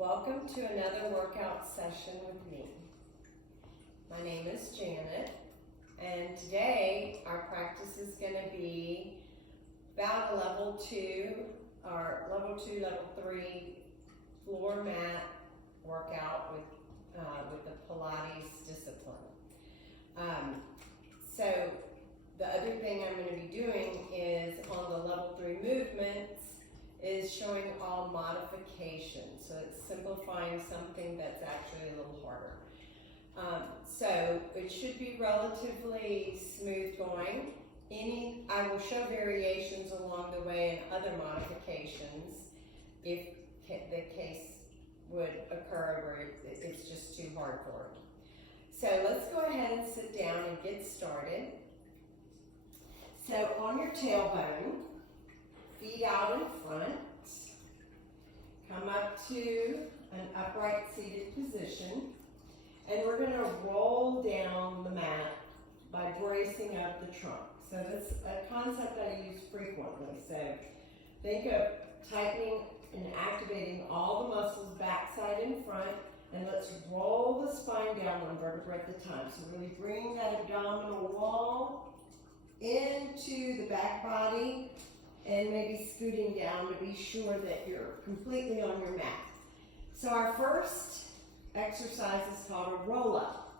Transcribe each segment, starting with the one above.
Welcome to another workout session with me. My name is Janet, and today our practice is going to be about a level 2 or level 2, level 3 floor mat workout with the Pilates discipline. So the other thing I'm going to be doing is on the level 3 movements is showing all modifications. So it's simplifying something that's actually a little harder. So it should be relatively smooth going. I will show variations along the way and other modifications if the case would occur where it's just too hard for me. So let's go ahead and sit down and get started. So on your tailbone, feet out in front, come up to an upright seated position, and we're going to roll down the mat by bracing up the trunk. So that's a concept I use frequently. So think of tightening and activating all the muscles backside and front, and let's roll the spine down one vertebra at a time. So really bring that abdominal wall into the back body and maybe scooting down to be sure that you're completely on your mat. So our first exercise is called a roll up.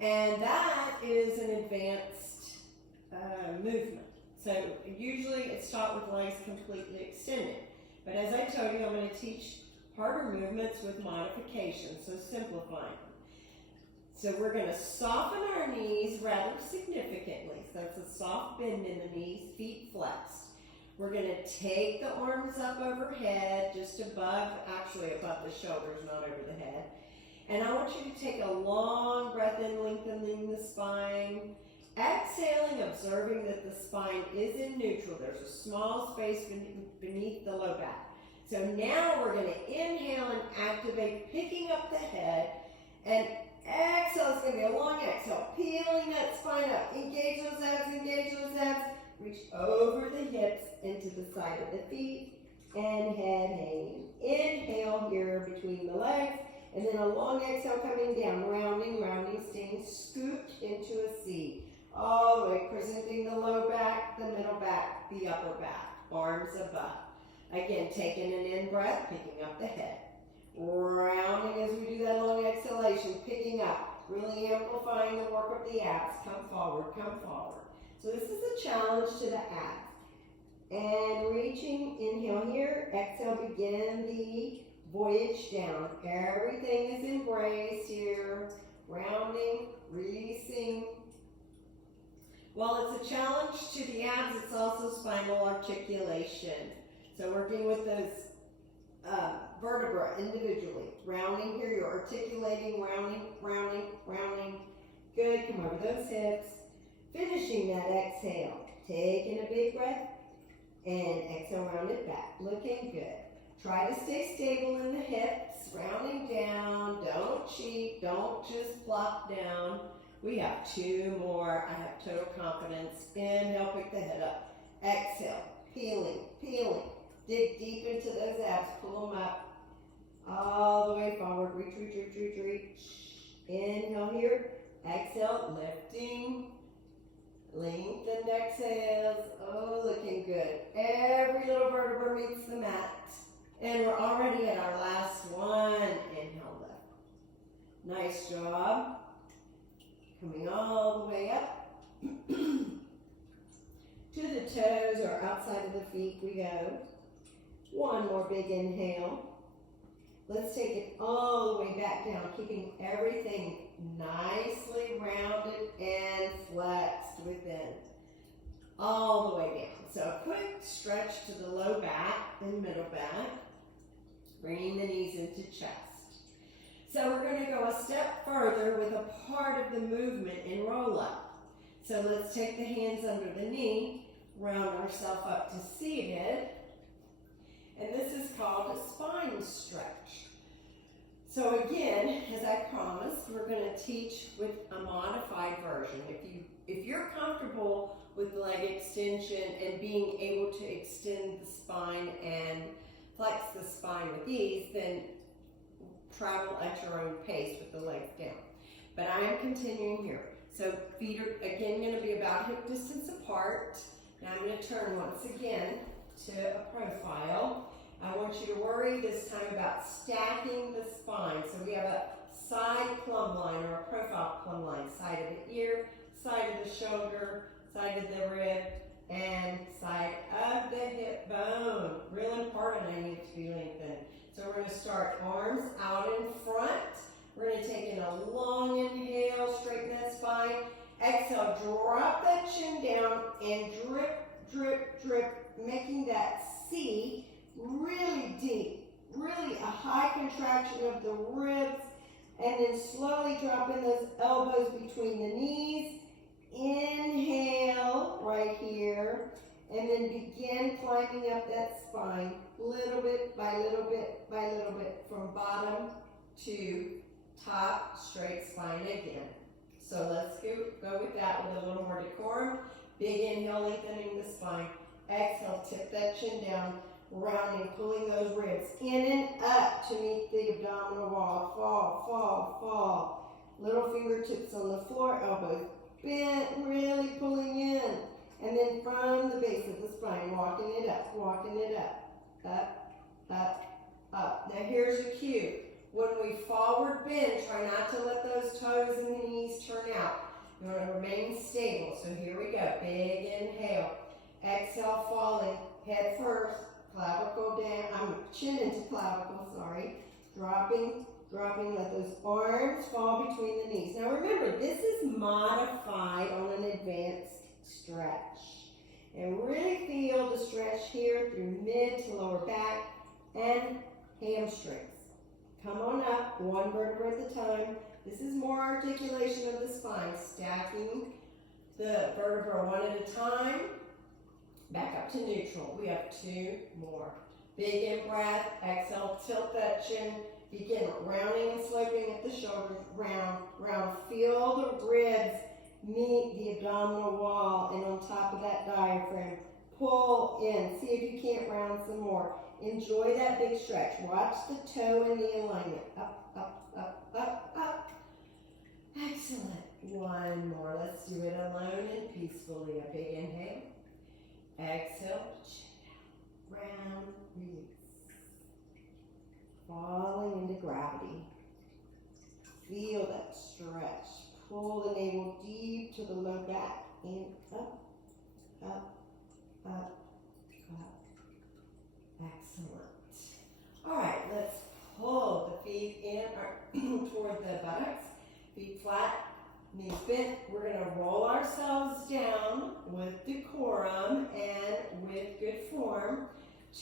And that is an advanced movement. So usually it's taught with legs completely extended. But as I told you, I'm going to teach harder movements with modifications, so simplifying. So we're going to soften our knees rather significantly. So that's a soft bend in the knees, feet flexed. We're going to take the arms up overhead, just above, actually above the shoulders, not over the head. And I want you to take a long breath in, lengthening the spine. Exhaling, observing that the spine is in neutral. There's a small space beneath the low back. So now we're going to inhale and activate, picking up the head, and exhale, it's going to be a long exhale, peeling that spine up. Engage those abs, reach over the hips into the side of the feet, and head hanging. Inhale here between the legs, and then a long exhale coming down, rounding, staying scooped into a C. All the way, presenting the low back, the middle back, the upper back, arms above. Again, taking an in breath, picking up the head. Rounding as we do that long exhalation, picking up, really amplifying the work of the abs. Come forward, come forward. So this is a challenge to the abs. And reaching, inhale here, exhale, begin the voyage down. Everything is embraced here. Rounding, releasing. While it's a challenge to the abs, it's also spinal articulation. So working with those vertebra individually. Rounding here, you're articulating, rounding. Good, come over those hips. Finishing that exhale. Taking a big breath and exhale, round it back. Looking good. Try to stay stable in the hips, rounding down. Don't cheat, don't just plop down. We have 2 more. I have total confidence. Inhale, pick the head up. Exhale, peeling. Dig deep into those abs, pull them up. All the way forward, reach. Inhale here, exhale, lifting. Lengthened exhales, oh, looking good. Every little vertebra meets the mat. And we're already at our last one. Inhale, lift. Nice job. Coming all the way up. To the toes or outside of the feet we go. One more big inhale. Let's take it all the way back down, keeping everything nicely rounded and flexed within. All the way down. So a quick stretch to the low back and middle back. Bringing the knees into chest. So we're going to go a step further with a part of the movement in roll up. So let's take the hands under the knee, round ourselves up to seated. And this is called a spine stretch. So again, as I promised, we're going to teach with a modified version. If you're comfortable with leg extension and being able to extend the spine and flex the spine with ease, then travel at your own pace with the legs down. But I am continuing here. So feet are again going to be about hip distance apart. Now I'm going to turn once again to a profile. I want you to worry this time about stacking the spine. So we have a side plumb line or a profile plumb line, side of the ear, side of the shoulder, side of the rib, and side of the hip bone. Real important, I need to be lengthened. So we're going to start arms out in front. We're going to take in a long inhale, straighten that spine. Exhale, drop that chin down and drip, drip, drip, making that C really deep, really a high contraction of the ribs, and then slowly dropping those elbows between the knees. Inhale right here, and then begin climbing up that spine, little bit by little bit by little bit, from bottom to top, straight spine again. So let's go with that with a little more decorum. Big inhale, lengthening the spine. Exhale, tip that chin down, rounding, pulling those ribs in and up to meet the abdominal wall. Fall, fall, fall. Little fingertips on the floor, elbows bent, really pulling in. And then from the base of the spine, walking it up, up, up, up. Now here's a cue. When we forward bend, try not to let those toes and the knees turn out. You want to remain stable. So here we go. Big inhale. Exhale, falling. Head first. Clavicle down. Chin into clavicle, sorry. Dropping, dropping. Let those arms fall between the knees. Now remember, this is modified on an advanced stretch. And really feel the stretch here through mid to lower back and hamstrings. Come on up, one vertebra at a time. This is more articulation of the spine, stacking the vertebra one at a time. Back up to neutral. We have 2 more. Big in breath, exhale, tilt that chin. Begin rounding and sloping at the shoulders, round, round. Feel the ribs meet the abdominal wall, and on top of that diaphragm, pull in. See if you can't round some more. Enjoy that big stretch. Watch the toe in the alignment. Up, up, up, up, up. Excellent. One more. Let's do it alone and peacefully. A big inhale. Exhale. Chin down. Round. Release. Falling into gravity. Feel that stretch. Pull the navel deep to the low back. And up, up, up, up. Excellent. All right, let's pull the feet in toward the buttocks. Feet flat, knees bent. We're going to roll ourselves down with decorum and with good form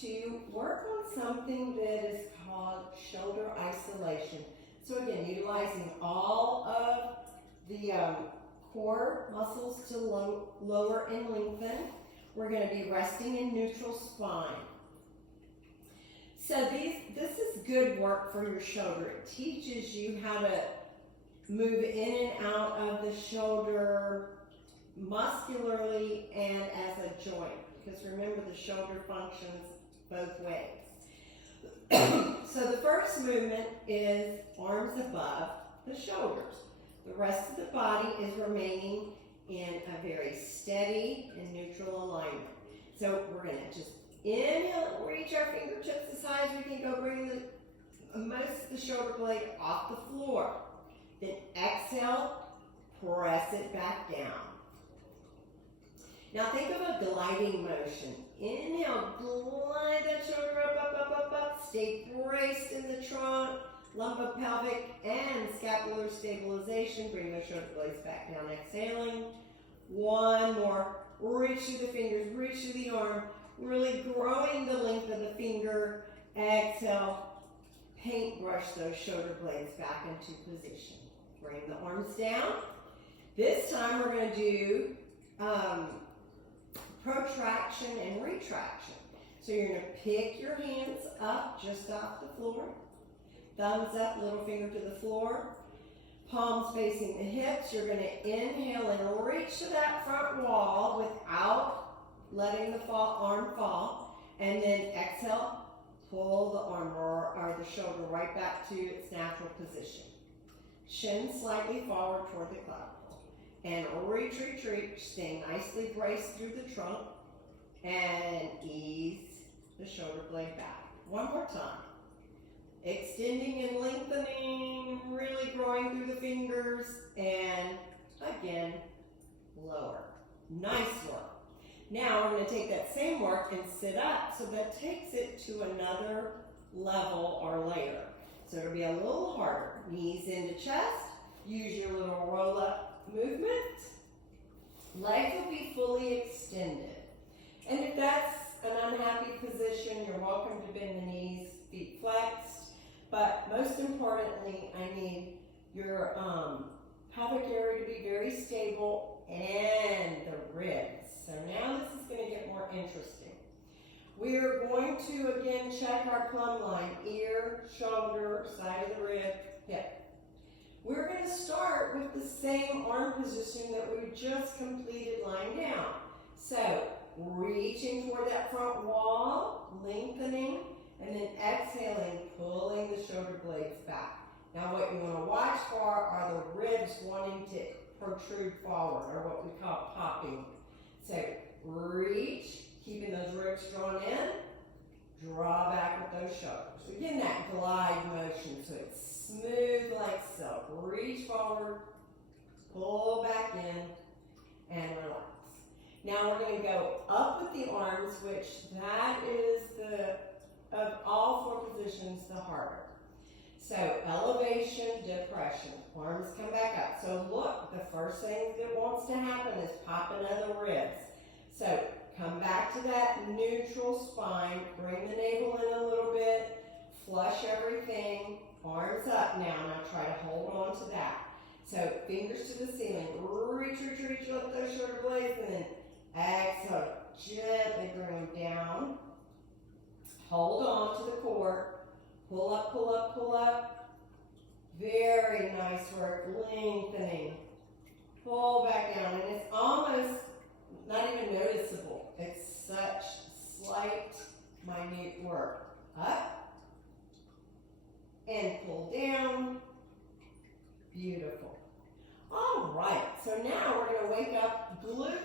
to work on something that is called shoulder isolation. So again, utilizing all of the core muscles to lower and lengthen. We're going to be resting in neutral spine. So this is good work for your shoulder. It teaches you how to move in and out of the shoulder muscularly and as a joint. Because remember, the shoulder functions both ways. So the first movement is arms above the shoulders. The rest of the body is remaining in a very steady and neutral alignment. So we're going to just inhale, reach our fingertips as high as we can go, bring most of the shoulder blade off the floor. Then exhale, press it back down. Now think of a gliding motion. Inhale, glide that shoulder up, up, up, up, up. Stay braced in the trunk, lumbopelvic and scapular stabilization. Bring those shoulder blades back down, exhaling. One more. Reach through the fingers, reach through the arm. Really growing the length of the finger. Exhale, paintbrush those shoulder blades back into position. Bring the arms down. This time we're going to do protraction and retraction. So you're going to pick your hands up just off the floor. Thumbs up, little finger to the floor. Palms facing the hips. You're going to inhale and reach to that front wall without letting the arm fall. And then exhale, pull the arm or the shoulder right back to its natural position. Shin slightly forward toward the clavicle. And reach, reach, reach. Stay nicely braced through the trunk. And ease the shoulder blade back. One more time. Extending and lengthening, really growing through the fingers. And again, lower. Nice work. Now we're going to take that same work and sit up, so that takes it to another level or layer. So it'll be a little harder. Knees into chest. Use your little roll up movement. Legs will be fully extended. And if that's an unhappy position, you're welcome to bend the knees, feet flexed. But most importantly, I need your pelvic area to be very stable and the ribs. So now this is going to get more interesting. We're going to again check our plumb line, ear, shoulder, side of the rib, hip. We're going to start with the same arm position that we just completed lying down. So reaching toward that front wall, lengthening, and then exhaling, pulling the shoulder blades back. Now what you want to watch for are the ribs wanting to protrude forward, or what we call popping. So reach, keeping those ribs drawn in, draw back with those shoulders. So again, that glide motion, so it's smooth like silk. Reach forward, pull back in, and relax. Now we're going to go up with the arms, which that is of all four positions, the harder. So elevation, depression, arms come back up. So look, the first thing that wants to happen is popping of the ribs. So come back to that neutral spine, bring the navel in a little bit, flush everything, arms up now. Now try to hold on to that. So fingers to the ceiling, reach, reach, reach, lift those shoulder blades, and then exhale, gently bring them down. Hold on to the core. Pull up, pull up, pull up. Very nice work. Lengthening. Pull back down. And it's almost not even noticeable. It's such slight, minute work. Up. And pull down. Beautiful. All right. So now we're going to wake up glutes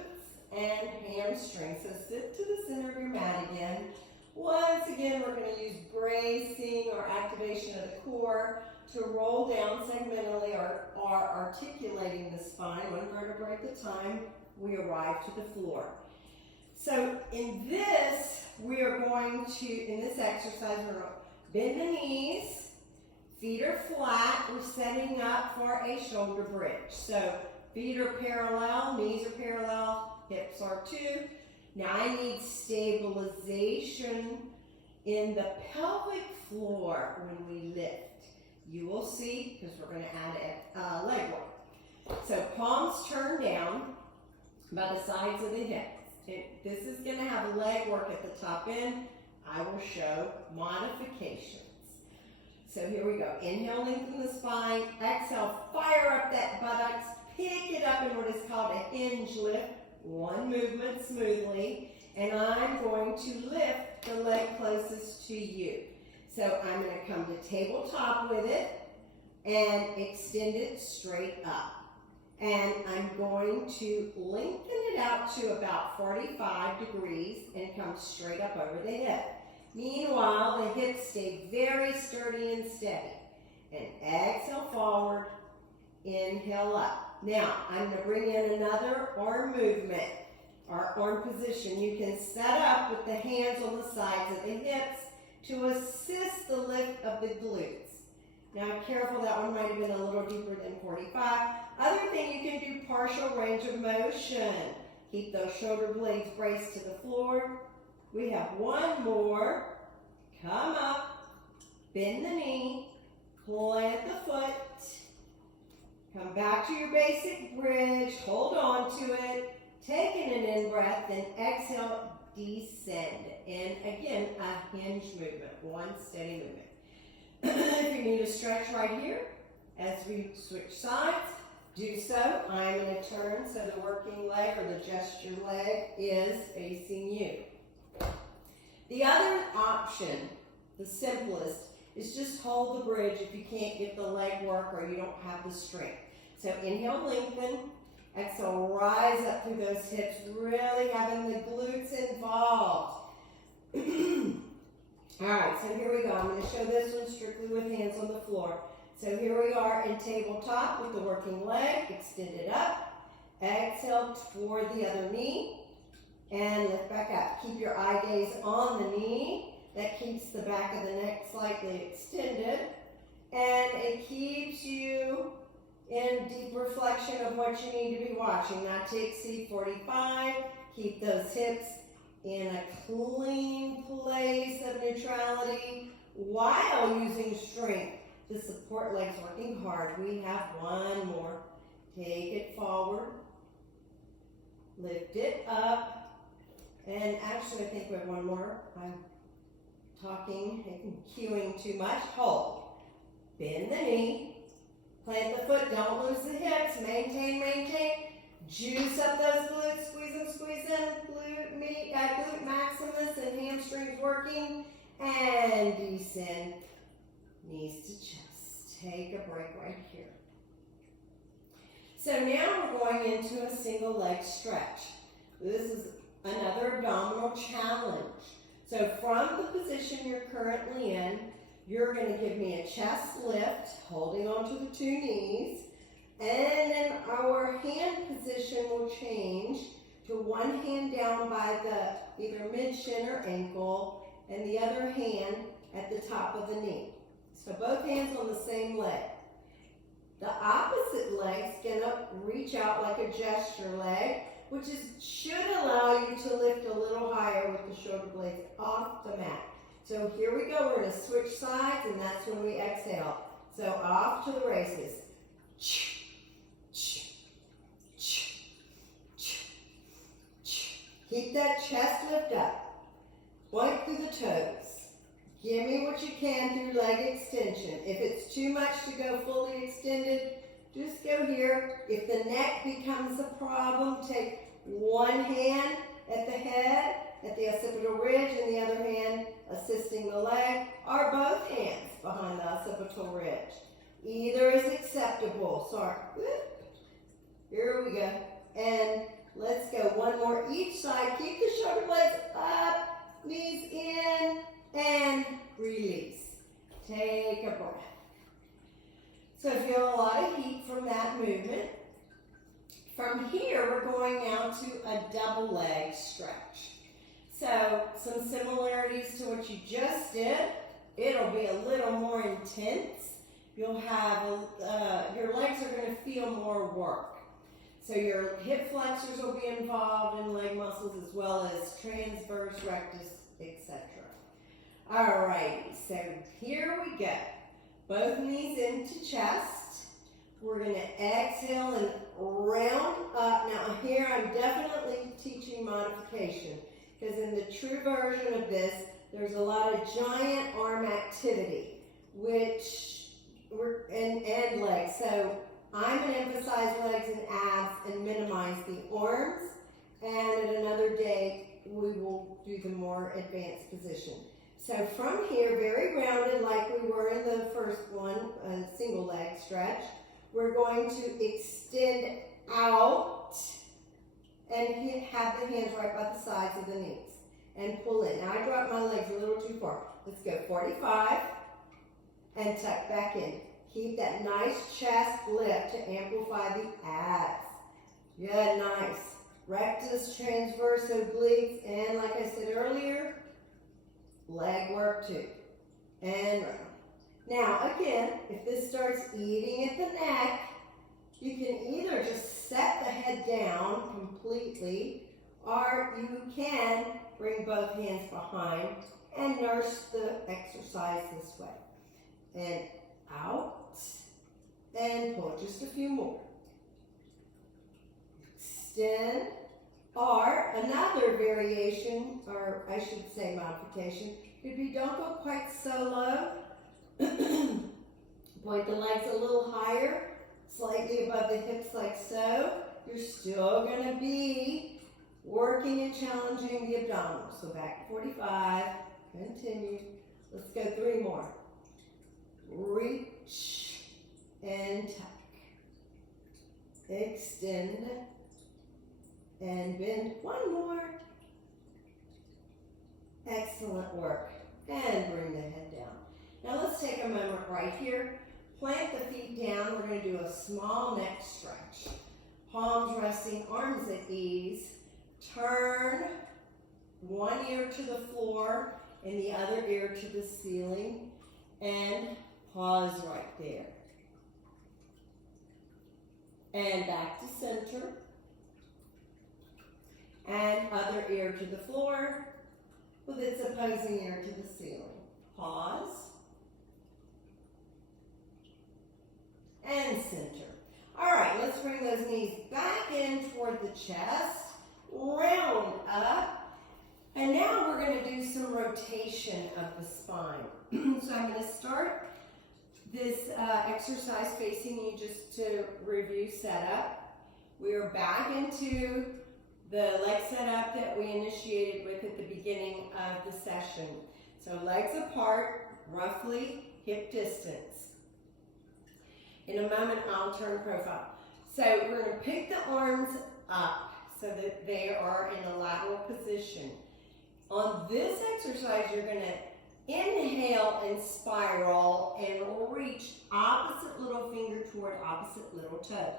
and hamstrings. So sit to the center of your mat again. Once again, we're going to use bracing or activation of the core to roll down segmentally or articulating the spine, one vertebrae at a time. We arrive to the floor. So in this, we are going to, in this exercise, we're going to bend the knees, feet are flat, we're setting up for a shoulder bridge. So feet are parallel, knees are parallel, hips are too. Now I need stabilization in the pelvic floor when we lift. You will see, because we're going to add leg work. So palms turn down by the sides of the hips. This is going to have leg work at the top end. I will show modifications. So here we go. Inhale, lengthen the spine. Exhale, fire up that buttocks. Pick it up in what is called a hinge lift. One movement smoothly, and I'm going to lift the leg closest to you. So I'm going to come to tabletop with it and extend it straight up. And I'm going to lengthen it out to about 45 degrees and come straight up over the hip. Meanwhile, the hips stay very sturdy and steady. And exhale forward, inhale up. Now, I'm going to bring in another arm movement, or arm position. You can set up with the hands on the sides of the hips to assist the lift of the glutes. Now, careful, that one might have been a little deeper than 45. Other thing, you can do partial range of motion. Keep those shoulder blades braced to the floor. We have one more. Come up, bend the knee, plant the foot. Come back to your basic bridge, hold on to it, taking an in-breath, then exhale, descend. And again, a hinge movement, one steady movement. If you need to stretch right here, as we switch sides, do so. I'm going to turn so the working leg or the gesture leg is facing you. The other option the simplest, is just hold the bridge if you can't get the leg work or you don't have the strength. So inhale, lengthen. Exhale, rise up through those hips, really having the glutes involved. All right, so here we go. I'm going to show this one strictly with hands on the floor. So here we are in tabletop with the working leg, extended up. Exhale toward the other knee and lift back up. Keep your eye gaze on the knee. That keeps the back of the neck slightly extended, and it keeps you in deep reflection of what you need to be watching. Not to exceed 45. Keep those hips in a clean place of neutrality while using strength to support legs working hard. We have one more. Take it forward. Lift it up. And actually, I think we have one more. I'm talking and cueing too much. Hold. Bend the knee. Plant the foot. Don't lose the hips. Maintain, maintain. Juice up those glutes. Squeeze them. Glute maximus and hamstrings working. And descend. Knees to chest. Take a break right here. So now we're going into a single leg stretch. This is another abdominal challenge. So from the position you're currently in, you're going to give me a chest lift, holding onto the two knees, and then our hand position will change to one hand down by the either mid-shin or ankle, and the other hand at the top of the knee. So both hands on the same leg. The opposite leg's gonna reach out like a gesture leg, which should allow you to lift a little higher with the shoulder blades off the mat. So here we go, we're gonna switch sides, and that's when we exhale. So off to the races. Keep that chest lift up. Point through the toes. Give me what you can through leg extension. If it's too much to go fully extended, just go here. If the neck becomes a problem, take one hand at the head, at the occipital ridge, and the other hand assisting the leg, or both hands behind the occipital ridge. Either is acceptable. Sorry. Here we go. And let's go. One more each side. Keep the shoulder blades up, knees in, and release. Take a breath. So feel a lot of heat from that movement. From here, we're going now to a double leg stretch. So some similarities to what you just did. It'll be a little more intense. You'll have, your legs are going to feel more work. So your hip flexors will be involved in leg muscles as well as transverse, rectus, etc. Alrighty, so here we go. Both knees into chest. We're going to exhale and round up. Now here I'm definitely teaching modification, because in the true version of this, there's a lot of giant arm activity, and legs. So I'm going to emphasize legs and abs and minimize the arms. And at another day, we will do the more advanced position. So from here, very rounded like we were in the first one, a single leg stretch, we're going to extend out and have the hands right by the sides of the knees and pull in. Now I dropped my legs a little too far. Let's go 45 and tuck back in. Keep that nice chest lift to amplify the abs. Good, nice. Rectus, transverse obliques, and like I said earlier, leg work too. And round. Now again, if this starts eating at the neck, you can either just set the head down completely, or you can bring both hands behind and nurse the exercise this way. And out, and pull just a few more. Extend, or another variation, or I should say modification, could be don't go quite so low. Point the legs a little higher, slightly above the hips like so. You're still going to be working and challenging the abdominals. So back to 45, continue. Let's go 3 more. Reach and tuck. Extend and bend. 1 more. Excellent work. And bring the head down. Now let's take a moment right here. Plant the feet down. We're going to do a small neck stretch. Palms resting, arms at ease. Turn one ear to the floor and the other ear to the ceiling. And pause right there. And back to center. And other ear to the floor with its opposing ear to the ceiling. Pause. And center. All right, let's bring those knees back in toward the chest. Round up. And now we're going to do some rotation of the spine. So I'm going to start this exercise facing you just to review setup. We are back into the leg setup that we initiated with at the beginning of the session. So legs apart, roughly hip distance. In a moment, I'll turn profile. So we're going to pick the arms up so that they are in a lateral position. On this exercise, you're going to inhale and spiral and reach opposite little finger toward opposite little toe.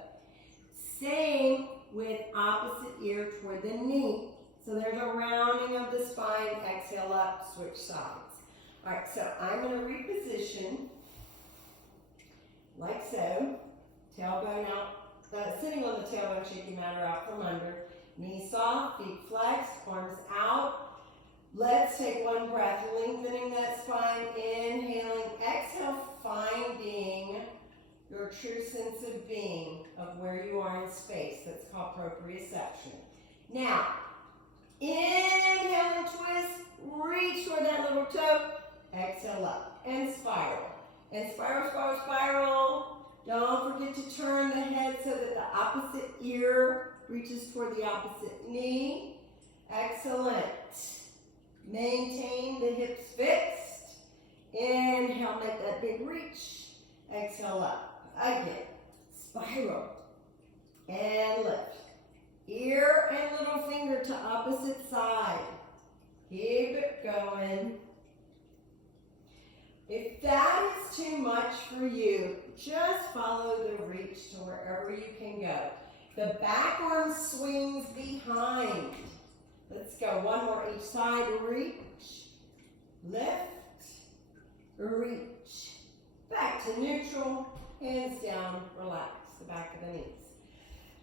Same with opposite ear toward the knee. So there's a rounding of the spine. Exhale up, switch sides. All right, so I'm going to reposition like so. Tailbone out, sitting on the tailbone, shaking matter out from under. Knees soft, feet flexed, arms out. Let's take one breath, lengthening that spine, inhaling, exhale, finding your true sense of being, of where you are in space. That's called proprioception. Now, inhale and twist, reach toward that little toe, exhale up, and spiral. And spiral, spiral, spiral. Don't forget to turn the head so that the opposite ear reaches toward the opposite knee. Excellent. Maintain the hips fixed. Inhale, make that big reach. Exhale up. Again. Spiral. And lift. Ear and little finger to opposite side. Keep it going. If that is too much for you, just follow the reach to wherever you can go. The back arm swings behind. Let's go. One more each side. Reach, lift, reach. Back to neutral, hands down, relax the back of the knees.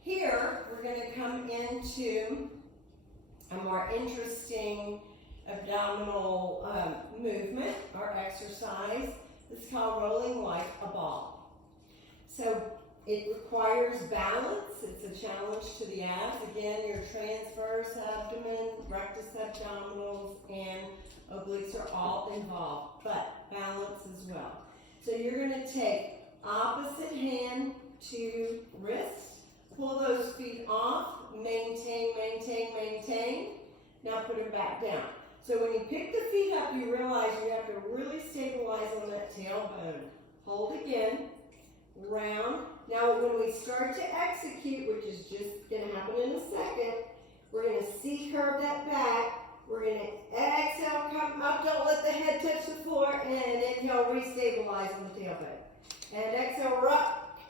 Here, we're going to come into a more interesting abdominal movement or exercise. It's called rolling like a ball. So it requires balance. It's a challenge to the abs. Again, your transverse abdomen, rectus abdominals, and obliques are all involved, but balance as well. So you're going to take opposite hand to wrist, pull those feet off, maintain, maintain, maintain. Now put them back down. So when you pick the feet up, you realize you have to really stabilize on that tailbone. Hold again, round. Now when we start to execute, which is just going to happen in a second, we're going to C-curve that back. We're going to exhale, come up, don't let the head touch the floor, and inhale, restabilize on the tailbone. And exhale, rock,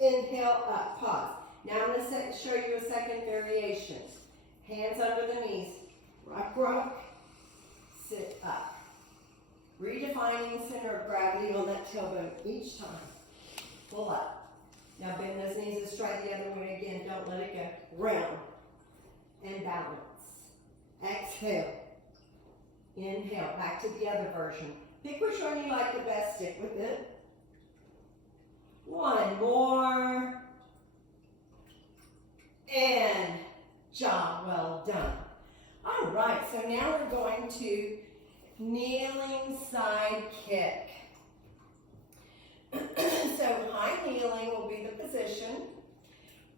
inhale, up, pause. Now I'm going to show you a second variation. Hands under the knees, rock, rock, sit up. Redefining center of gravity on that tailbone each time. Pull up. Now bend those knees and stride the other way again. Don't let it go. Round and balance. Exhale. Inhale. Back to the other version. Pick which one you like the best. Stick with it. One more. And job well done. All right, so now we're going to kneeling side kick. So high kneeling will be the position.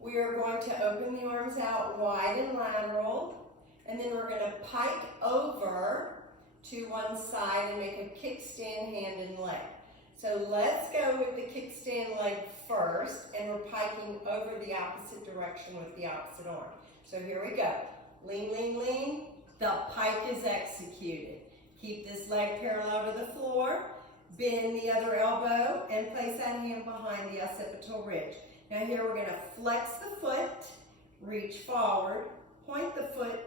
We are going to open the arms out wide and lateral, and then we're going to pike over to one side and make a kickstand hand and leg. So let's go with the kickstand leg first, and we're piking over the opposite direction with the opposite arm. So here we go. Lean, lean, lean. The pike is executed. Keep this leg parallel to the floor. Bend the other elbow and place that hand behind the occipital ridge. Now here we're going to flex the foot, reach forward, point the foot,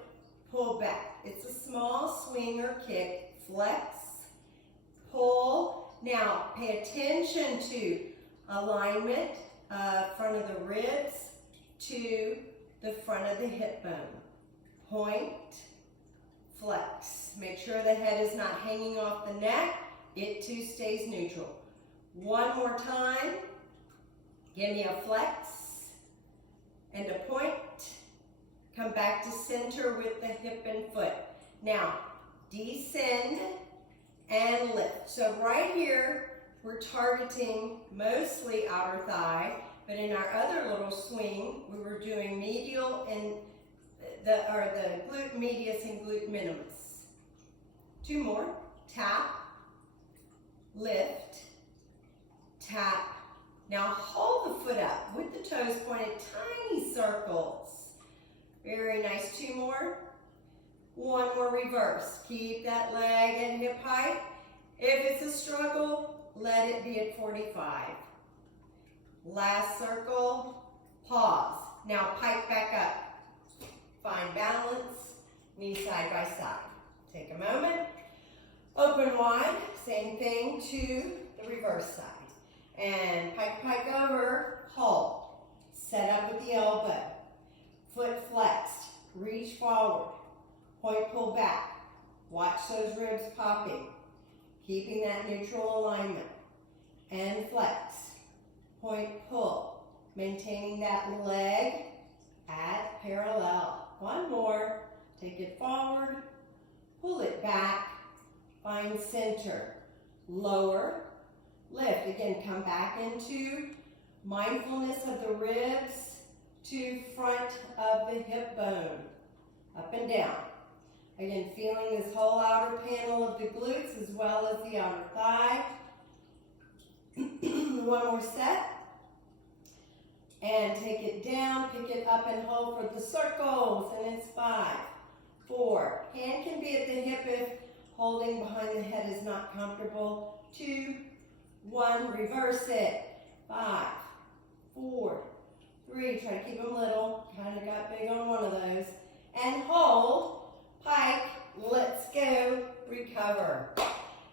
pull back. It's a small swing or kick. Flex, pull. Now pay attention to alignment, front of the ribs to the front of the hip bone. Point, flex. Make sure the head is not hanging off the neck. It too stays neutral. One more time. Give me a flex and a point. Come back to center with the hip and foot. Now, descend and lift. So right here, we're targeting mostly outer thigh, but in our other little swing, we were doing medial and the glute medius and glute minimus. Two more. Tap, lift, tap. Now hold the foot up with the toes pointed, tiny circles. Very nice. Two more. One more reverse. Keep that leg and hip height. If it's a struggle, let it be at 45. Last circle, pause. Now pike back up. Find balance, knees side by side. Take a moment. Open wide, same thing to the reverse side. And pike over, hold. Set up with the elbow. Foot flexed, reach forward. Point, pull back. Watch those ribs popping. Keeping that neutral alignment. And flex. Point, pull. Maintaining that leg at parallel. One more. Take it forward. Pull it back. Find center. Lower. Lift. Again, come back into mindfulness of the ribs to front of the hip bone. Up and down. Again, feeling this whole outer panel of the glutes as well as the outer thigh. One more set. And take it down, pick it up and hold for the circles. And it's 5, 4. Hand can be at the hip if holding behind the head is not comfortable. 2, 1, reverse it. 5, 4, 3. Try to keep them little. Kind of got big on one of those. And hold. Pike, let's go, recover.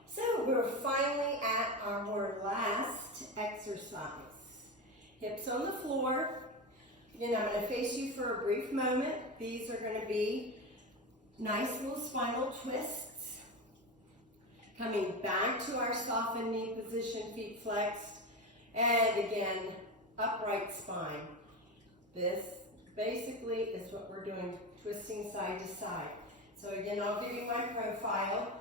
So we're finally at our last exercise. Hips on the floor. Again, I'm going to face you for a brief moment. These are going to be nice little spinal twists. Coming back to our softened knee position, feet flexed. And again, upright spine. This basically is what we're doing, twisting side to side. So again, I'll give you my profile.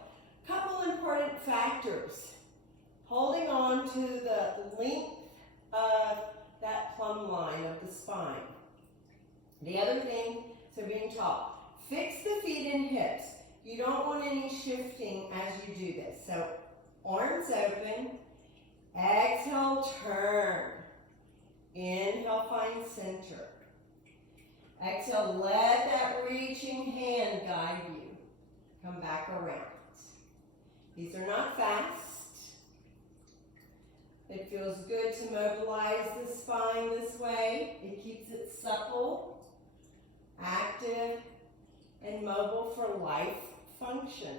Couple important factors. Holding on to the length of that plumb line of the spine. The other thing, so being tall, fix the feet and hips. You don't want any shifting as you do this. So arms open, exhale, turn. Inhale, find center. Exhale, let that reaching hand guide you. Come back around. These are not fast. It feels good to mobilize the spine this way. It keeps it supple, active, and mobile for life function.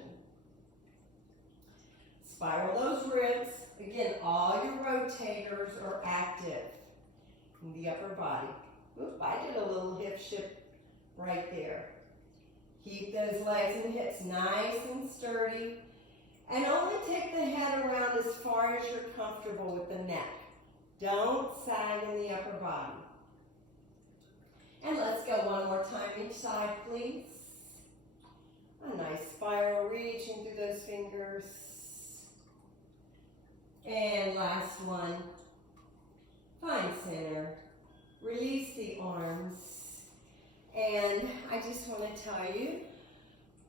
Spiral those ribs. Again, all your rotators are active in the upper body. Oop, I did a little hip shift right there. Keep those legs and hips nice and sturdy. And only take the head around as far as you're comfortable with the neck. Don't sag in the upper body. And let's go one more time each side, please. A nice spiral reaching through those fingers. And last one. Find center. Release the arms. And I just want to tell you,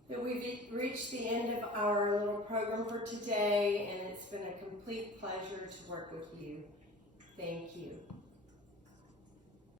that we've reached the end of our little program for today, and it's been a complete pleasure to work with you. Thank you.